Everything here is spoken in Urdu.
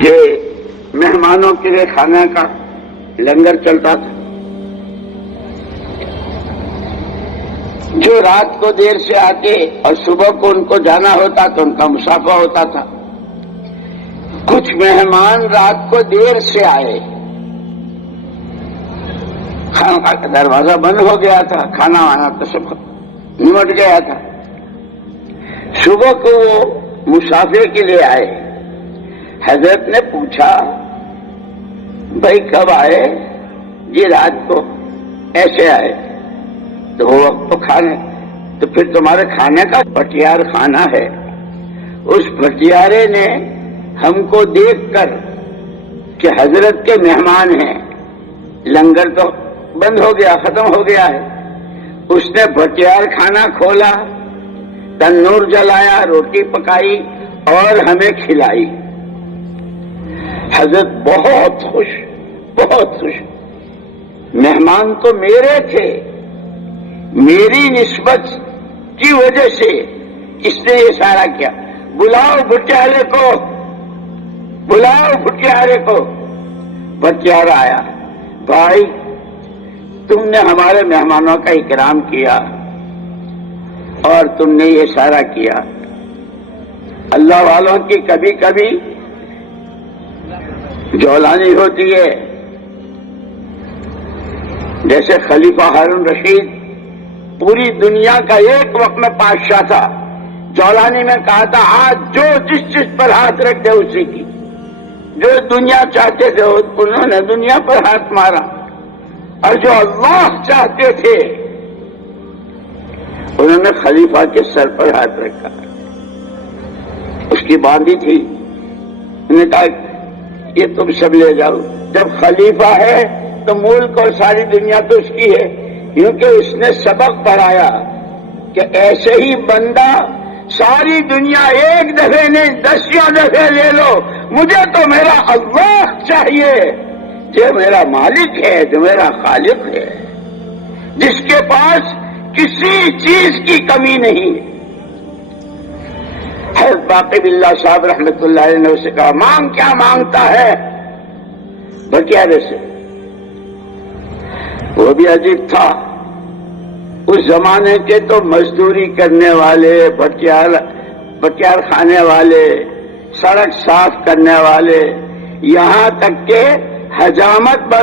کہ مہمانوں کے لیے کھانے کا لنگر چلتا تھا. جو رات کو دیر سے آتے اور صبح کو ان کو جانا ہوتا تو ان کا مسافہ ہوتا تھا. کچھ مہمان رات کو دیر سے آئے، کھانا کا دروازہ بند ہو گیا تھا، کھانا وانا تو سب نمٹ گیا تھا. صبح کو وہ مسافر کے لیے آئے. حضرت نے پوچھا بھائی کب آئے؟ یہ رات کو ایسے آئے. تو وہ وقت تو کھانے، تو پھر تمہارے کھانے کا بھٹیار خانہ ہے. اس بھٹیارے نے ہم کو دیکھ کر کہ حضرت کے مہمان ہیں، لنگر تو بند ہو گیا، ختم ہو گیا ہے، اس نے بھٹیار خانہ کھولا، تنور جلایا، روٹی پکائی اور ہمیں کھلائی. حضرت بہت خوش، بہت خوش. مہمان تو میرے تھے، میری نسبت کی وجہ سے اس نے یہ سارا کیا. بلاؤ بھٹیارے کو، بلاؤ بھٹیارے کو. بھٹیارا آیا. بھائی تم نے ہمارے مہمانوں کا اکرام کیا اور تم نے یہ سارا کیا. اللہ والوں کی کبھی کبھی جولانی ہوتی ہے. جیسے خلیفہ ہارون رشید پوری دنیا کا ایک وقت میں بادشاہ تھا. جولانی میں کہا تھا آج جو جس چیز پر ہاتھ رکھ دے اسی کی. جو دنیا چاہتے تھے انہوں نے دنیا پر ہاتھ مارا، اور جو اللہ چاہتے تھے انہوں نے خلیفہ کے سر پر ہاتھ رکھا. اس کی باندھی تھی، انہوں نے کہا یہ تم سب لے جاؤ. جب خلیفہ ہے تو ملک اور ساری دنیا تو اس کی ہے، کیونکہ اس نے سبق پڑھایا کہ ایسے ہی بندہ ساری دنیا ایک دفعہ نہیں 10 دفعہ لے لو، مجھے تو میرا اللہ چاہیے جو میرا مالک ہے، جو میرا خالق ہے، جس کے پاس کسی چیز کی کمی نہیں. حضرت باقی باللہ صاحب رحمۃ اللہ علیہ نے اسے کہا مانگ، کیا مانگتا ہے؟ بھٹیارے سے. وہ بھی عجیب تھا. اس زمانے کے تو مزدوری کرنے والے، بھٹیار کھانے والے، سڑک صاف کرنے والے، یہاں تک کہ حجامت